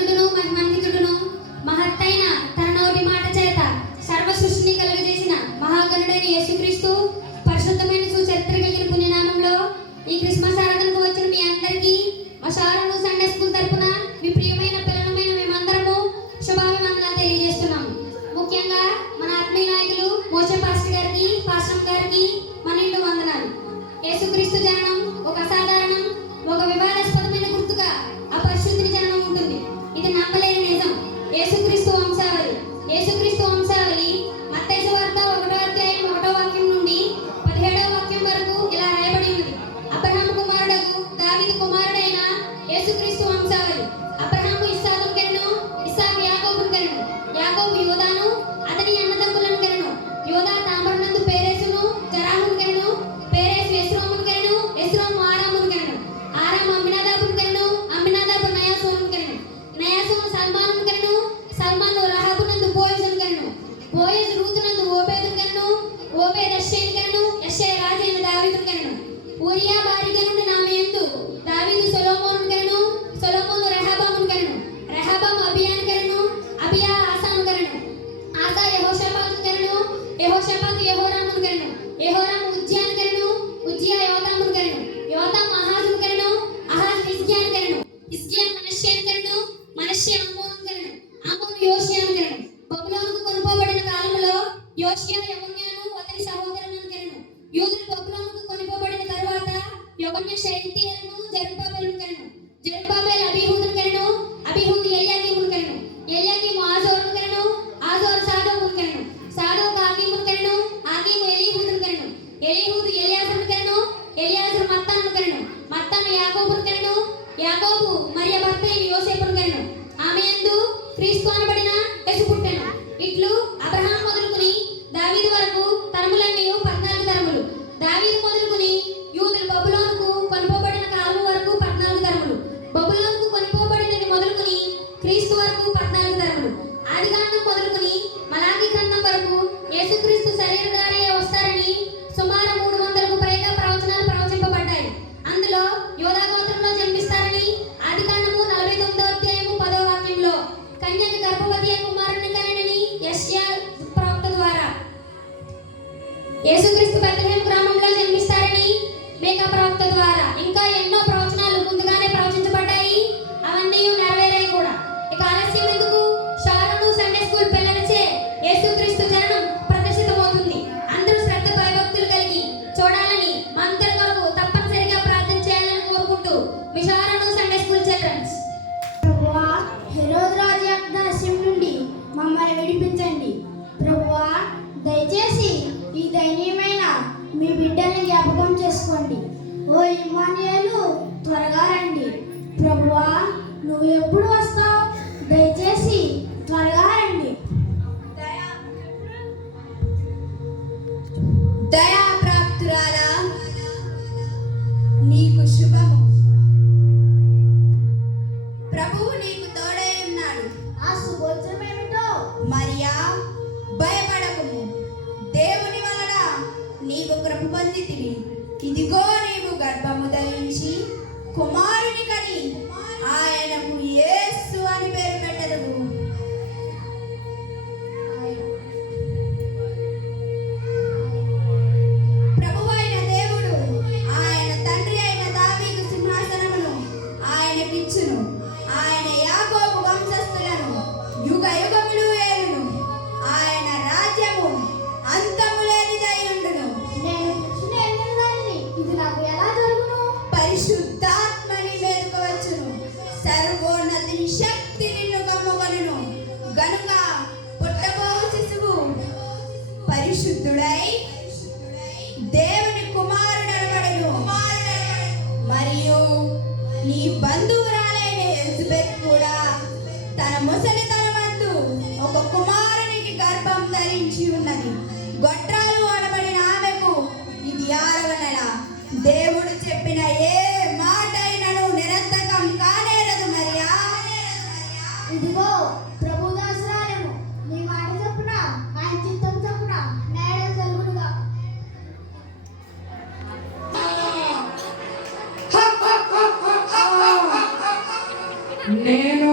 శక్తివంతుడును మహిమాన్వితుడును మహత్తైన తన నోటి మాట చేత సర్వ సృష్టిని కలుగజేసిన మహాగణుడైన యేసుక్రీస్తు పరిశుద్ధమైన సుచరిత్ర కలిగిన పుణ్యనామంలో ఈ క్రిస్మస్ ఆరాధనకు వచ్చిన మీ అందరికీ మా షారోను సండే స్కూల్ తరపున మీ ప్రియమైన పిల్లలమైన మేమందరము శుభాభివందనాలు తెలియజేస్తున్నాము. ముఖ్యంగా మన ఆత్మీయ నాయకులు మోసే పాస్టర్ గారికి, పాస్టర్ గారికి మన నిండు వందనాలు. యేసుక్రీస్తు జననం ఒక అసాధారణం, ఒక వివాదాస్పదమైన గుర్తుగా ఆ పరిశుద్ధుని జననం ఉంటుంది. ఇది నమ్మలేని నిజం. యేసుక్రీస్తు వంశావళి మత్తయి సువార్త 1వ అధ్యాయం 1వ వాక్యం నుండి 17వ వాక్యం వరకు ఇలా రాయబడి ఉంది. అబ్రహాము కుమారుడగు దావీదు కుమారుడైన యేసుక్రీస్తు వంశావళి. అబ్రహాము ఇస్సాకును కనెను, ఇస్సాకు యాకోబును కనెను, యాకోబు యోదాను అతని అన్నదమ్ములను కనెను, యోదా తామరనందు పేరేసును జరాహును కనెను, పేరేసు ఎస్రోమును కనెను, ఎస్రోము ఆరామును కనెను, ఆరాము అమ్మినాదాబును కనెను, అమ్మినాదాబు నయాసోనును కనెను, నయాసోను సల్మానును కనెను, సల్మాను రహాబునందు బోయజును కనెను, బోయజు రూతునందు ఓబేదును కనెను, ఓబేదు యెష్షయిని కనెను, యెష్షయి రాజైన దావీదును కనెను, ఊరియా భార్యగా నుండి ఆమె యందు దావీదు సొలొమోనును కనెను, సొలొమోను రెహబామును కనెను, రెహబాము అబియాను కనెను, అబియా ఆసాను కనెను, ఆసా యెహోషాపాతును కనెను, యెహోషాపాతు యెహోరామును కనెను, యెహోరాము ఉజ్జియాను కనెను, ఉజ్జియా యోతామును కనెను, యోతాము ఆహాజును కనెను, ఆహాజు హిజ్కియాను కనెను, హిజ్కియా మనష్షేను కనెను, మనష్షే ఆమోనును కనెను, ఆమోను యోషియాను కనెను. బబులోనుకు కొనుపోబడిన కాలంలో యోషియా యెకొన్యాను అతని సహోదరులను కనెను. యూదులు బబులోనుకు కొనుపోబడిన తరువాత యెకొన్యా షయల్తీయేలును జెరుబ్బాబెలును కనెను, జెరుబ్బాబెలు అబీహూదును కనెను, అబీహూదు ఎల్యాకీమును కనెను, ఎల్యాకీము ఆజోరును కనెను, ఆజోరు సాదోకును కనెను, సాదోకు ఆకీమును కనెను, ఆకీము ఎలీహూదును కనెను, ఎలీహూదు ఎలియాజరును కనెను, ఎలియాజరు మత్తానును కనెను, మత్తాను యాకోబును కనెను, యాకోబు మరియ భర్త అయిన యోసేపును కనెను. ఆమె యందు క్రీస్తు అనబడిన యేసు పుట్టెను. ఇట్లు అబ్రహాము మొదలుకొని దావీదు వరకు తరములన్నీ 14 తరములు. దావీదు మొదలుకొని యూదులు బబులోనుకు కొనుపోబడిన కాలం వరకు 14 తరములు. బబులోనుకు కొనుపోబడినది మొదలుకొని క్రీస్తు వరకు 14 తరములు. ఆదికాండం మొదలుకొని మలాకీ గ్రంథం వరకు యేసుక్రీస్తు శరీరధారి వస్తారని సుమారు 300కు పైగా ప్రవచనాలు ప్రవచింపబడ్డాయి. అందులో యోధా గోత్రంలో జన్మిస్తారని ఆదికాండము 49వ అధ్యాయము 10వ వాక్యంలో, కన్యక గర్భవతి అయిన కుమారుని కనెనని యెషయా ప్రవక్త ద్వారా, యేసుక్రీస్తు బెత్లెహేము గ్రామంలో జన్మిస్తారని మీకా ప్రవక్త ద్వారా ఇంకా ఎన్నో ప్రవచనాలు ముందుగానే ప్రవచించబడ్డాయి. అవన్నీ నెరవేరాయి కూడా. ఇక ఆలస్యం ఎందుకు? షారోను సండే స్కూల్ పిల్లలచే యేసుక్రీస్తు జననం ప్రదర్శితమవుతుంది. అందరూ శ్రద్ధ భయభక్తులు కలిగి చూడాలని, మా అందరి కొరకు తప్పనిసరిగా ప్రార్థన చేయాలని కోరుకుంటూ మీ షారోను సండే స్కూల్ చిల్డ్రన్స్. ప్రభువా, హెరోదు రాజు యొక్క దాస్యం నుండి మమ్మల్ని విడిపించండి. ప్రభువా, దయచేసి ఈ దయనీయమైన మీ బిడ్డల్ని జ్ఞాపకం చేసుకోండి. ఓ ఇమ్మానుయేలు, త్వరగా రండి. ప్రభువా, నువ్వు ఎప్పుడు వస్తావు? దయచేసి త్వరగా రండి. దయాప్రాప్తురాలా, నీకు శుభము. ప్రభువు నీకు తోడై ఉన్నాడు. ఆ శుభోత్సవం ఏమిటో? మరియా, భయపడకుము, దేవుని వలన నీవు కృప పొందితివి. ఇదిగో నీవు గర్భము ధరించి కుమారుని కని ఆయనకు యేసు అని పేరు పెట్టెదవు. ప్రభువైన దేవుడు ఆయన తండ్రి అయిన దావీదు సింహాసనమును ఆయనకిచ్చును. ఆయన యాకోబు వంశస్థులను యుగ యుగములు ఏలును. ఆయన రాజ్యము అంతము లేనిదై ఉండును. నేను కృష్ణ ఎన్నదాన్ని, ఇది నాకు ఎలా జరుగును? పరిశుద్ధాత్మని వేడుకోవచ్చును. సర్వోన్నతిని శక్తి నిన్ను కమ్ముకొనును. గనుక పుట్టబో శిశువు పరిశుద్ధుడై దేవుని కుమారుడనబడును. మరియు నీ బంధువురాలైన ఎలిజబెత్ కూడా తన ముసలితనమందు ఒక కుమారునికి గర్భం ధరించి ఉన్నది. గొడ్రాలు అనబడిన ఆమెకు ఇది 6వ నెల. దేవుడు చెప్పిన ఏ మాట అయినను నిరర్థకం కానేరదు. మరియా, ఇదిగో ప్రభు దాసురాలము, నీ మాట చొప్పున ఆయన చిత్తం చొప్పున నేడ జరుగునుగా. నేను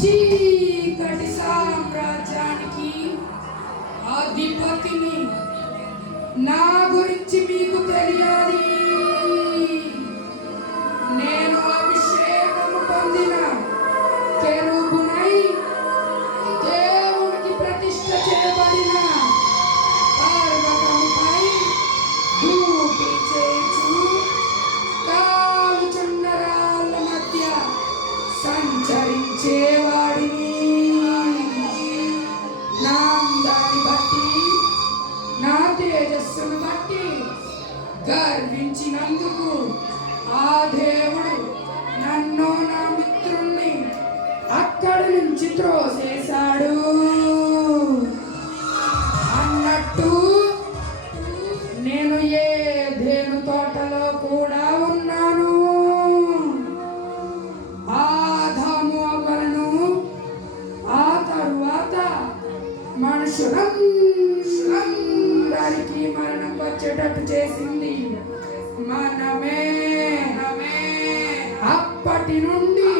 చీకటి సామ్రాజ్యానికి అధిపతిని. నా గురించి మీకు తెలియాలి. నేను అభిషేకము పొందిన కెరూబునై దేవునికి ప్రతిష్ఠ చేయబడిన పర్వతముపై దూకి చేచు కాలుచున్న రాళ్ళ మధ్య సంచరించేవాడిని. నా అందాన్ని బట్టి, నా తేజస్సును బట్టి గర్వించినందుకు ఆ దేవుడు నన్ను, నా మిత్రుణ్ణి అక్కడి నుంచి త్రోసేశాడు. అన్నట్టు నేను ఏదెను తోటలో కూడా ఉన్నాను. ఆదాము అవ్వలను ఆ తరువాత మనుషులందరికీ మరణం వచ్చేటట్టు చేసింది మనమే. అప్పటి నుండి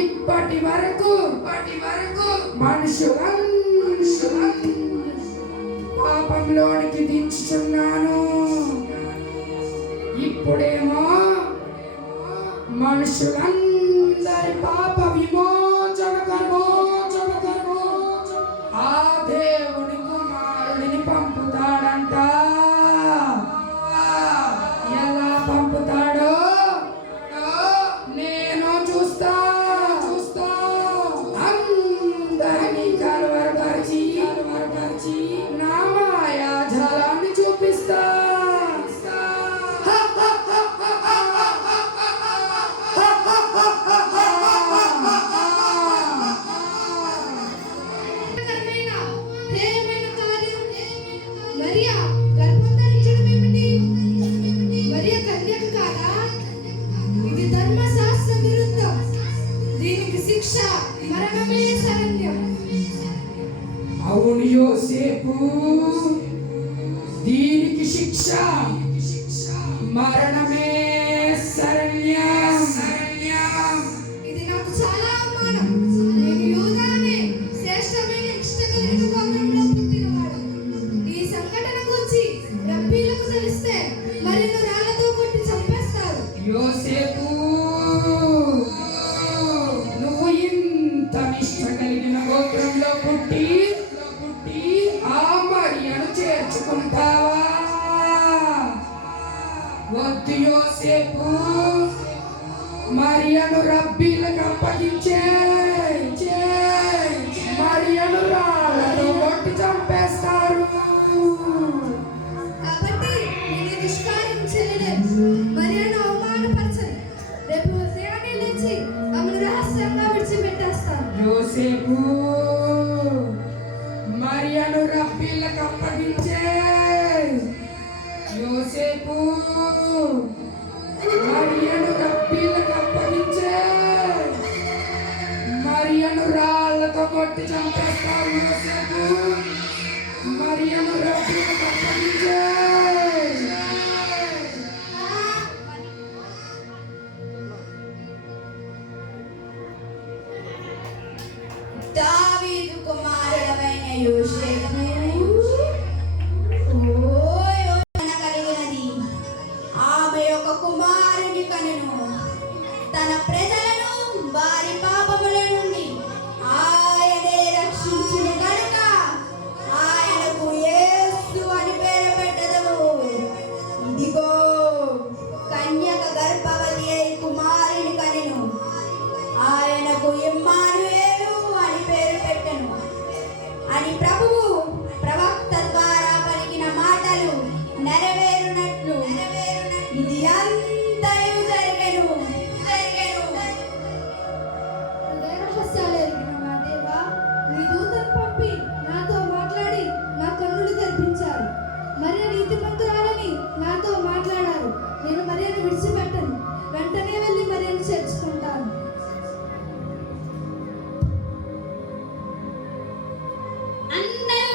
ఇప్పటి వరకు మనుషులందరూ పాపంలోనికి దించుచున్నాను. ఇప్పుడేమో మనుషులందరి పాప విమోచనకము ఆ దేవుని కుమారుడిని పంపుతాడంట. ఎలా పంపుతాడో నేను చూస్తా. అందరినీ కలవరపరిచి నా మాయాజాలాన్ని చూపిస్తా. ప్రియమైన కార్యం మరియా గర్భం ధరించడం ఏమిటి? మరియా కన్యక కాదా? ఇది ధర్మశాస్త్ర విరుద్ధం. దీనికి శిక్ష మరణమే శరణ్యం. అవును యోసేపు, దీనికి శిక్ష మరణమే శరణ్యం. ఇది నాకు చాలా అవమానం. నేను యూదానే శ్రేష్టమైన నిష్ఠ కలిగిన గోత్రంలో పుట్టినవాడు. ఈ సంఘటన గురించి రబ్బీలకు తెలిస్తే మరిన్ని రాళ్లతో కొట్టి చంపేస్తారు. యోసేపు, నువ్వు ఇంత నిష్ఠ కలిగిన గోత్రంలో పుట్టి ఆ మరియను చేర్చుకుంటావా? వద్దు యోసేపు, మరియను రబ్బీలకు అప్పగించే. మరియను రాళ్ళతో కొట్టి చంపేస్తారు. కాబట్టి నేను దుష్కార్యం చేయలేదు. మరియను అవమానపరచను. రేపు ఉదయాన్నే లేచి ఆమెను రహస్యంగా విడిచిపెట్టేస్తాను. యోసేపు, మరియను రబ్బీలకు అప్పగించే. యోసేపు, మరియను రబ్బీలకు అప్పగించే. మరియను రాళ్ళతో కొట్టి చంపేస్తారు. యోసేపు, మరియను రబ్బీలకు అప్పగించే. దావీదు కుమారుడవైన యోసేపు, ఓ యోచన కలిగినది. ఆమె ఒక కుమారుని కనును. తన ప్రజలను వారి పాపముల నుండి ఆయనే రక్షించును కనుక ఆయనకు యేసు అని పేరు పెట్టెదము. ఇదిగో కన్యక గర్భవతి అయి కుమారుని కనెను. ఆయనకు ఇమ్మానుయేలు అని పేరు పెట్టెను అని ప్రభువు ప్రవక్త ద్వారా పలికిన మాటలు నెరవేరునట్లు ఇది అంతయు జరిగెను. హృదయరహస్యాలు ఎరిగిన మా దేవా, నీ దూతను పంపి నాతో మాట్లాడి నా కన్నులు తెరిపించారు. మరియ నీతిమంతురాలని నాతో మాట్లాడారు. నేను మరియను విడిచిపెట్టను. వెంటనే వెళ్ళి మరియను చేర్చుకుంటాను. అందరూ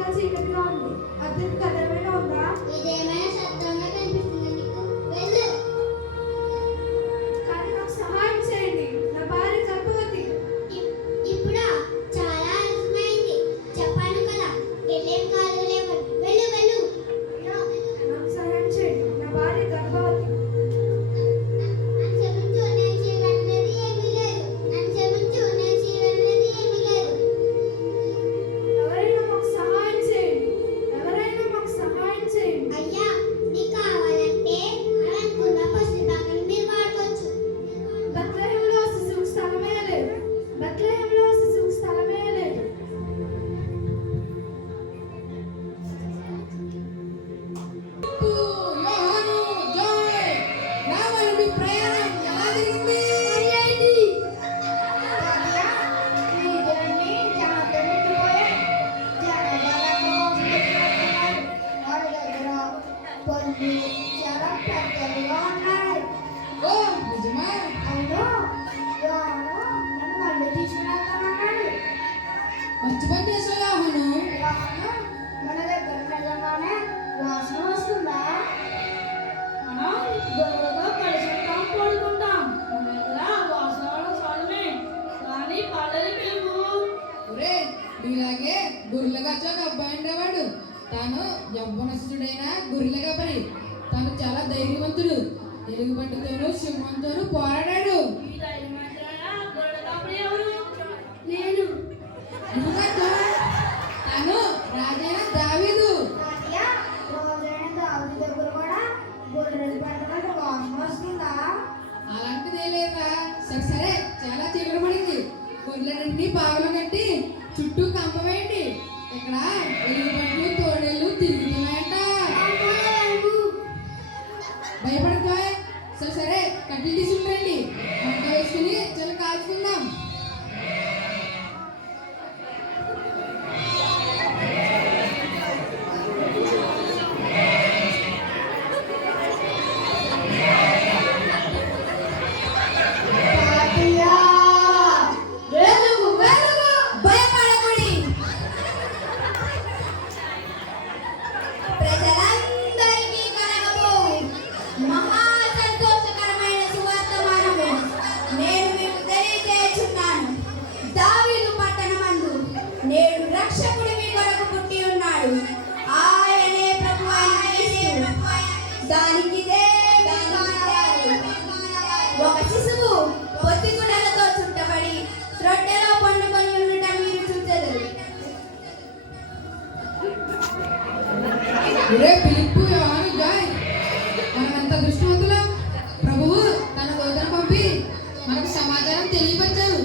పూర్తిగా చీకటిగా ఉంది. అద్దెకు కథ ఏమైనా ఉందా? ఇదేమైనా శబ్దంగా కనిపిస్తుందా నీకు? వెళ్ళు. కానీ నాకు సహాయం చేయండి. నా భార్య గర్భవతి. ఇప్పుడా? చాలా ఆలస్యమైంది. చెప్పాను కదా, వెళ్ళేం కాదు లేవని. వెళ్ళు వెళ్ళు. నాకు సహాయం చేయండి. నా భార్య గర్భవతి. నన్ను క్షమించు, నేను చేయగలిగినది ఏమీ లేదు. నన్ను క్షమించు, నేను చేయగలిగినది ఏమీ లేదు. ఎవరైనా మాకు సహాయం చేయండి. ఎవరైనా మాకు సహాయం చేయండి. అయ్యా, నీకు కావాలంటే అనుకున్న పసిడి బాకలు మీరు వాడుకోవచ్చు. బెత్లెహేంలో శిశువుకు స్థలమే లేదు. బెత్లెహేంలో శిశువుకు స్థలమే లేదు. యోహాను, జాయ్, రావణుడి ప్రయాణం ఎలా జరిగింది? ఓ నిజమా? మంచి పని చేసావు యోహాను. మన దగ్గర నిజంగానే వాసన వస్తుందా? మనం గొడవగా కలిసి ఉంటాం, పడుకుంటాం. మన దగ్గర వాసనలు చాలమే, కానీ పల్లెలు మేము. ఒరే, నీలాగే గొర్రెలుగాచో ఒక అబ్బాయి ఉండేవాడు. తాను యవ్వనస్తుడైన గొర్రెల కాపరి. తాను చాలా ధైర్యవంతుడు. ఎలుగుబంటితోనూ సింహంతోనూ పోరాడాడు. ఈ ధైర్యం మాత్రాన గొడవ కాపుడు ఎవరు? నేను ఎందుకంటే తాను రాజైన దావీదు. అలాంటిదే లేదా? సరే సరే, చాలా చీకటి పడింది. గొర్రెలన్నీ పాగలు కట్టి చుట్టూ కంప వేయండి. ఇక్కడ ఎలుగుబంట్లు తోడేళ్ళు తిరుగుతున్నాయంట. భయపడతా? సరే సరే, కట్టెలు తీసుకురండి. మంట వేసుకుని చాలా కాల్చుకుందాం. భయపడకుడి. ప్రజలందరికీ కలగబోవు మహా సంతోషకరమైన సువర్తమానము నేను మీకు తెలియజేయుచున్నాను. దావీదు పట్టణమందు నేడు రక్షకుడు మీ కొరకు పుట్టి ఉన్నాడు. ఆయనే ప్రభువైన యేసు. దానికిదే కారణాలు. ఒక శిశువు పొత్తిగుడ్డలతో చుట్టబడి రొట్టెలో పండుకొని ఉండటం మీరు చూచెదరు. ఒరే పిలుపు, యోహాను, జాయ్, మనమంత దృష్టివంతులం. ప్రభువు తన దూతను పంపి మనకు సమాచారం తెలియపరిచారు.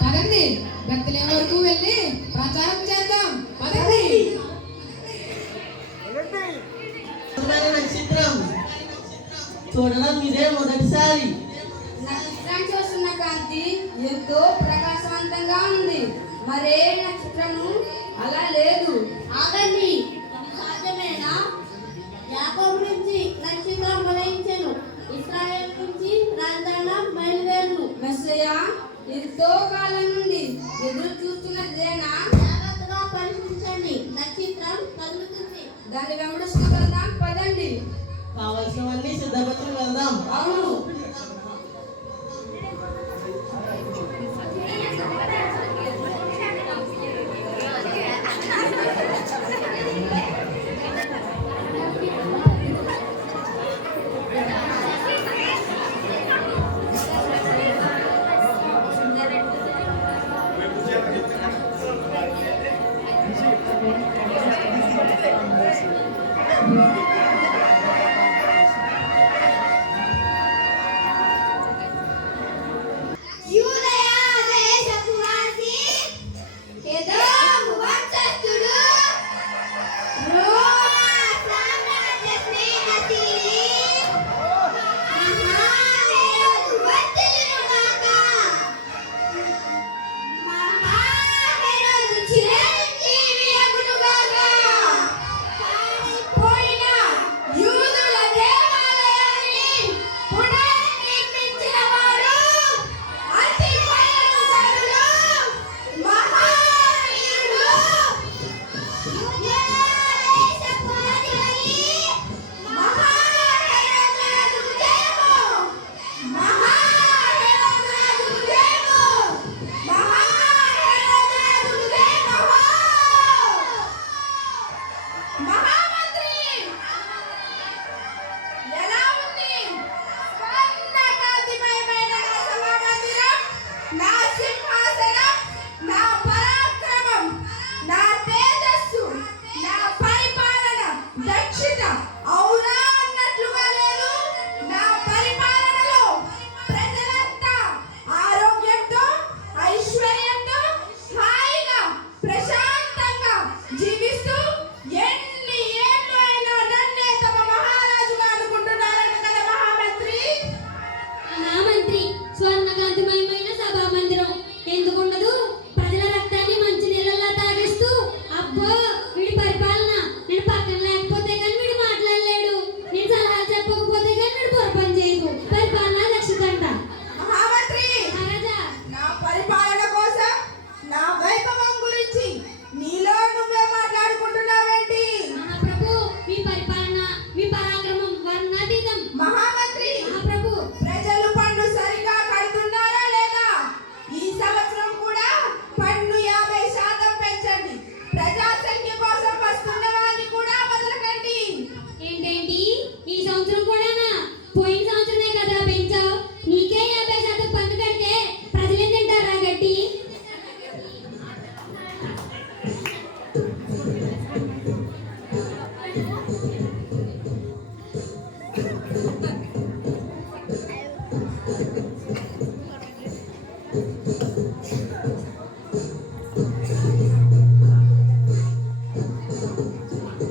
పదండి, బెత్లెహేం వరకు వెళ్ళి ప్రచారం చేద్దాం. పదండి. నక్షత్రం చూడడం ఇదే మొదటిసారి. నక్షత్రం చూస్తున్న కాంతి ఎంతో ప్రకాశవంతంగా ఉంది. మరే నక్షత్రము అలా లేదు. ఆగండి, ఇది సాధ్యమేనా? యాకోబు నుంచి నక్షత్రం ఉదయించెను, ఇశ్రాయేలు నుంచి రాజధాని బయలుదేరును. మెస్సయ్య ఎంతో కాలం నుండి ఎదురు చూస్తున్నదేనా? జాగ్రత్తగా పరిశీలించండి, నక్షత్రం కదులుతుంది. దాని వెంబడిస్తూ వెళ్దాం. పదండి. కావలసినవన్నీ సిద్ధపరచుకు వెళ్దాం. అవును.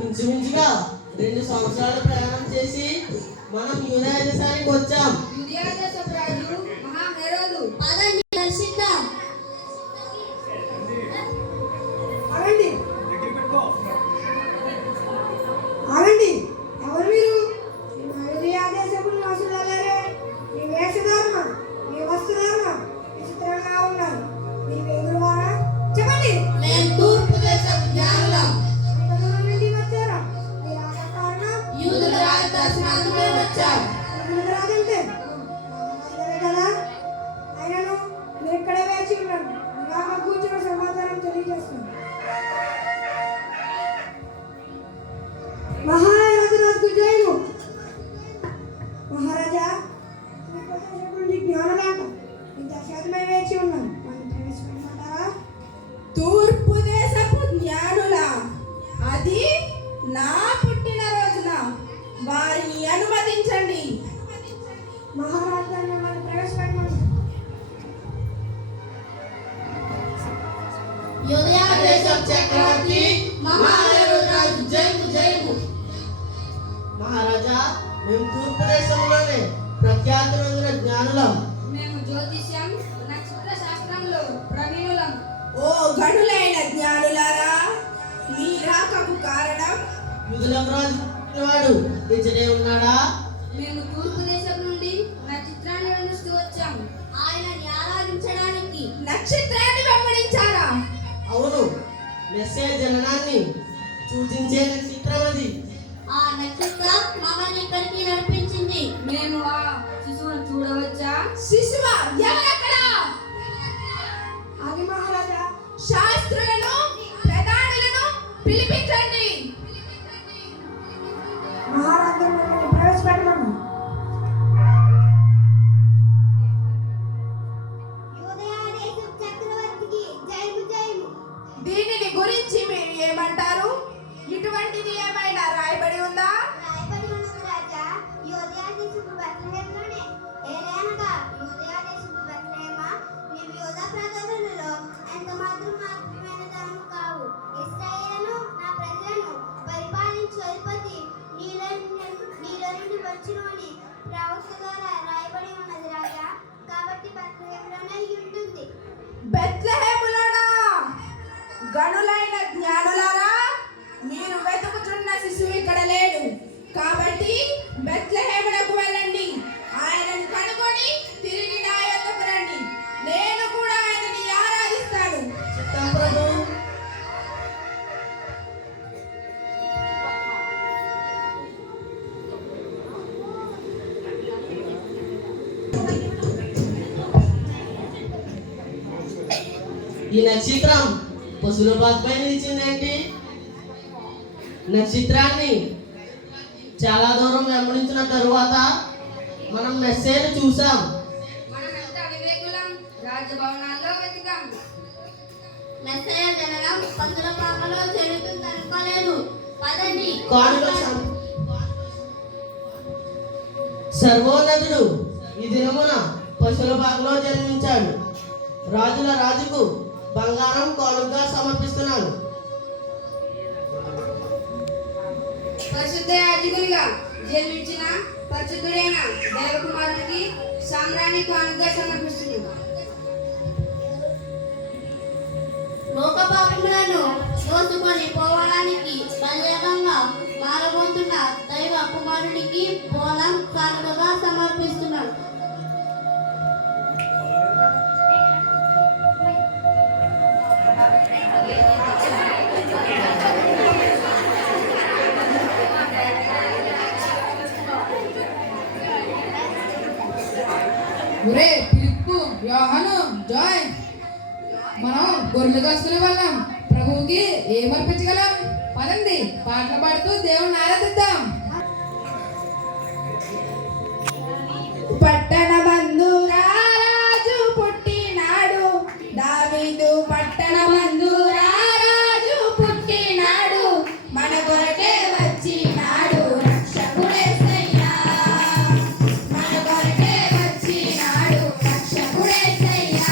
ఇంచుమించుగా 2 సంవత్సరాలు ప్రయాణం చేసి మనం యూదయ దేశానికి వచ్చాం. యూదయ దేశపు రాజు మహా హెరోదు. పదండి దర్శిద్దాం. ఆగండి ఆగండి, ఎవరు మీరు? యూదయ దేశపు నివాసులారే. మీ వేషధారణ, మీ వస్త్రధారణ విచిత్రంగా ఉన్నారు. మీ పేరు వారా? చెప్పండి. మేము తూర్పు దేశపు జ్ఞానులం. ఎంత దూరం నుండి వచ్చారా? మీ రాక కారణం? యూదుల రాజు దర్శనానికి వచ్చాం. యూదుల రాజంటే రాజులే కదా. అయినను మీరు ఇక్కడే వేచి ఉన్నాను. నాకు కూర్చున్న సమాచారం తెలియజేస్తాను. మహారాజు జయము. మహారాజా, నుండి జ్ఞానలాట ఇంత శాతమై వేచి ఉన్నాను. మనం ప్రవేశపెట్టమంటారా? తూర్పు దేశపు జ్ఞానుల అది నా పుట్టిన రోజున వారిని అనుమతించండి. మహారాజు గారిని మనం ప్రవేశపెట్టమంటారా? యూదయ దేశపు చక్రవర్తి మహాహెరోదు రాజు జయము జయము. మహారాజా, మేము తూర్పు దేశంలోనే ప్రఖ్యాతి నొందిన జ్ఞానులం. మేము జ్యోతిష్యం నక్షత్ర శాస్త్రంలో ప్రవీణులం. ఓ గనులైన జ్ఞానులారా, మీ రాకకు కారణం? యూదులం రాజు వాడు ఇచ్చడే ఉన్నాడా? మేము తూర్పు దేశం నుండి నక్షత్రాన్ని వెలుస్తూ వచ్చాము. ఆయనని ఆరాధించడానికి. నక్షత్రాన్ని వెంబడించారా? అవును, మెస్సే జననాన్ని సూచించే నక్షత్రం అది. ఆ నక్షత్రం మమ్మల్ని ఇక్కడికి నడిపించింది. మేము ఆ శిశువును చూడవచ్చా? శిశువా, ఎవరక్కడ? ఆది మహారాజా, శాస్త్రులను ప్రధానులను పిలిపించండి. మహారాజు గారిని మనం ప్రవేశపెట్టమన్నాం. యూదయ దేశపు చక్రవర్తికి జయము జయము. దీనిని గురించి మీరు ఏమంటారు? ఇటువంటిది ఏమైనా రాయబడి ఉందా? రాయబడి ఉన్నది రాజా, యూదయ దేశపు బెత్లెహేములోనే. ఏలయనగా యూదయ దేశపు బెత్లెహేమా, నీవు యూదా ప్రజలలో ఎంత మాత్రమైన ధనము కావు. ఇశ్రాయేలును నా ప్రజలను పరిపాలించు అధిపతి నీలో నుండి వచ్చునని ప్రవక్త ద్వారా రాయబడి ఉన్నది రాజా. కాబట్టి బెత్లెహేములోనే ఉంటుంది. బెత్లెహేములోనా? గనులైన జ్ఞానులారా, మీరు వెతుకుతున్న శిశువు ఇక్కడ లేడు. కాబట్టి బెత్లెహేమునకు వెళ్ళండి. ఆయనను కనుగొని తిరిగి నా యొద్దకు రండి. నేను కూడా ఆయనని ఆరాధిస్తాను. చిత్తం ప్రభు. ఈ నక్షత్రం పశువుల బాధపై నిలిచిందేంటి? నక్షత్రాన్ని చాలా దూరం వెంబడించిన తరువాత మనం మెస్సేను చూసాం. మనమంతా వివేకులం. రాజభవనాల్లో వెతికాం. మెస్సయ జననం పందుల పాకలో జరుగుతుంది అనుకోలేదు. పదండి. కానుక సర్వోన్నతుడు ఈ దినమున పశువుల బాగలో జన్మించాడు. రాజుల రాజుకు బంగారం కానుకగా సమర్పిస్తున్నాను. పరిశుద్ధ యాజకునిగా జన్మించిన పరిశుద్ధుడైన దేవకుమారునికి సామ్రాణి కానుకగా సమర్పిస్తున్నాను. లోక పాపములను మోసుకొని పోవడానికి బలవంతంగా మారబోతున్న దైవ కుమారునికి బోనం కానుకగా సమర్పిస్తున్నాడు. ఒరే పిలుపు, యోహాను, జాయ్, మనం గొర్రెలు కాసుకునే వాళ్ళం. ప్రభువుకి ఏం అర్పించగలం? పదండి, పాటలు పాడుతూ దేవుణ్ణి ఆరాధిద్దాం. పట్టణమందు రారాజు పుట్టినాడు. దావీదు పట్టణమందు రారాజు పుట్టినాడు. మన కొరకే వచ్చినాడు రక్షకుడేసయ్యా. మన కొరకే వచ్చినాడు రక్షకుడేసయ్యా.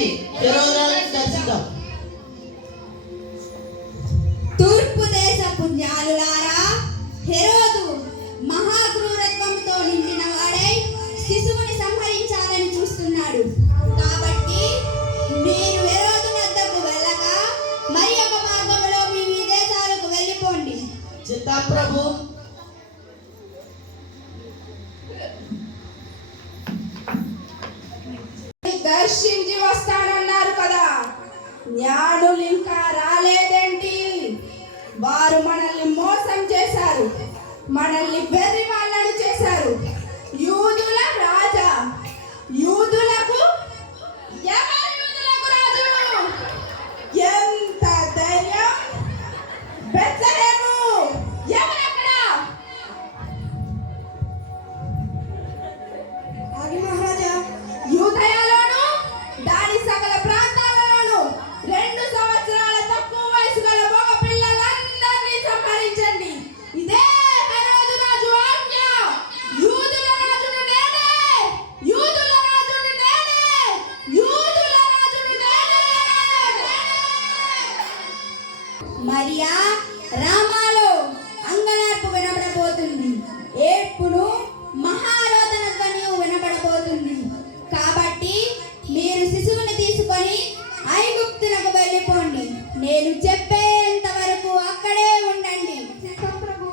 రండి హెరోదులను దర్శిద్దాం. తూర్పు దేశపు జ్ఞానులారా, హెరోదు మహాక్రూరత్వంతో నిండిన వాడై శిశువుని సంహరించాలని చూస్తున్నాడు. కాబట్టి మీరు హెరోదు వద్దకు వెళ్ళక మరి ఒక మార్గంలో మీ విదేశాలకు వెళ్ళిపోండి. చిత్తా ప్రభు. దర్శించి వస్తానన్నారు కదా, జ్ఞానులు ఇంకా రాలేదేంటి? వారు మనల్ని మోసం చేశారు, మనల్ని వెర్రి వాళ్ళని చేశారు. యూదుల రాజా, యూదులకు ఎవరు యూదులకు రాజు? ఎంత ధైర్యం! బెత్లెహేము ఎవరక్కడ? ఆది మహారాజా, యూదయలోను దాని సకల ప్రాంతాలలోను 2 సంవత్సరాల తక్కువ వయసు గల మగ పిల్లలందరినీ సంహరించండి. ఇదే హెరోదు రాజు ఆజ్ఞ. యూదుల రాజును నేనే, యూదుల రాజును నేనే, యూదుల రాజును నేనే. మరియా, రామాలో అంగలార్పు వినబడబోతుంది, ఏడ్పును మహారోదన ధ్వనియు వినబడబోతుంది. కాబట్టి మీరు శిశువుని తీసుకొని ఐగుప్తులకు వెళ్ళిపోండి. నేను చెప్పేంత వరకు అక్కడే ఉండండి. చిత్తం ప్రభు.